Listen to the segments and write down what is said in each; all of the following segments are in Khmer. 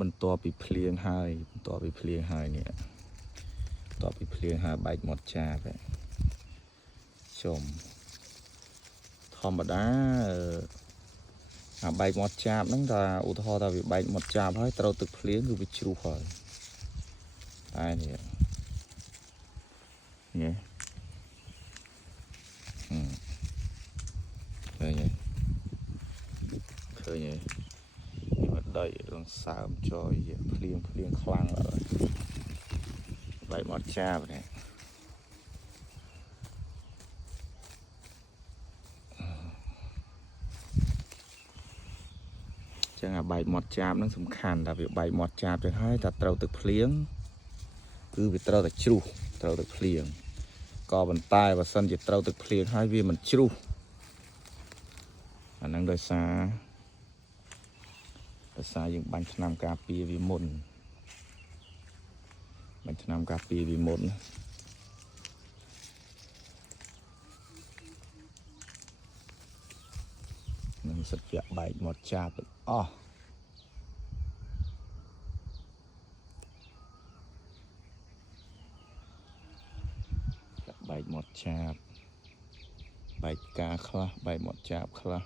បន្ទាប់ពីភ្លៀងហើយបន្ទាប់ពីភ្លៀងហើយនេះបន្ទាប់ពីភ្លៀងហើយបែកមាត់ចាបជុំធម្មតាបែកមាត់ចាបហ្នឹងថាឧទាហរណ៍ថាវាបែកមាត់ចាបហើយត្រូវទឹកភ្លៀងគឺវាជ្រុះហើយតែនេះនេះឃើញទេឃើញទេនេះមកដីរឿងសើមចយភ្លៀងខ្លាំងហើយបែកមាត់ចាបនេះចឹងអាបែកមាត់ចាបហ្នឹងសំខាន់តែវាបែកមាត់ចាបចឹងហើយតែត្រូវទឹកភ្លៀងគឺវាត្រូវតែជ្រុះត្រូវទឹកភ្លៀងក៏ប៉ុន្តែបើសិនជាត្រូវទឹកភ្លៀងហើយវាមិនជ្រុះអាហ្នឹងដោយសារយើងបាញ់ថ្នាំការពារវាមុនបាញ់ថ្នាំការពារវាមុននឹងសិតជាបែកមាត់ចាបទាំងអស់បែកមាត់ចាបបែកការខ្លះបែកមាត់ចាបខ្លះ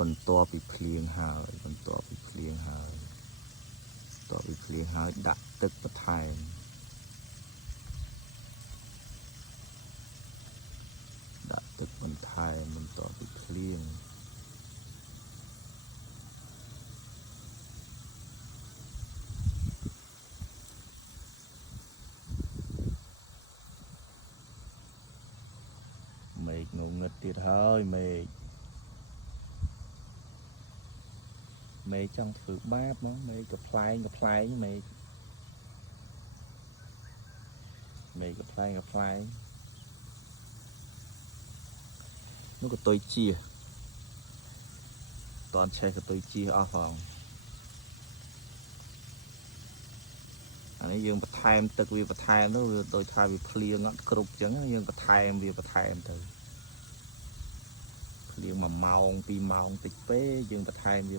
បន្ទាប់ពីភ្លៀងហើយដាក់ទឹកបន្ថែមបន្ទាប់ពីភ្លៀងមេឃងងឹតទៀតហើយមេឃចង់ធ្វើបាបមកមេឃក៏ផ្លែងមេឃក៏ផ្លែងនោះក៏តុយជាតន់ឆេះក៏តុយជាអស់ផងអានេះយើងបន្ថែមទឹកវាបន្ថែមទៅវាដូចថាវាភ្លៀងអត់គ្រប់អញ្ចឹងយើងបន្ថែមទៅភ្លៀង1ម៉ោង2ម៉ោងតិចពេកយើងបន្ថែមវា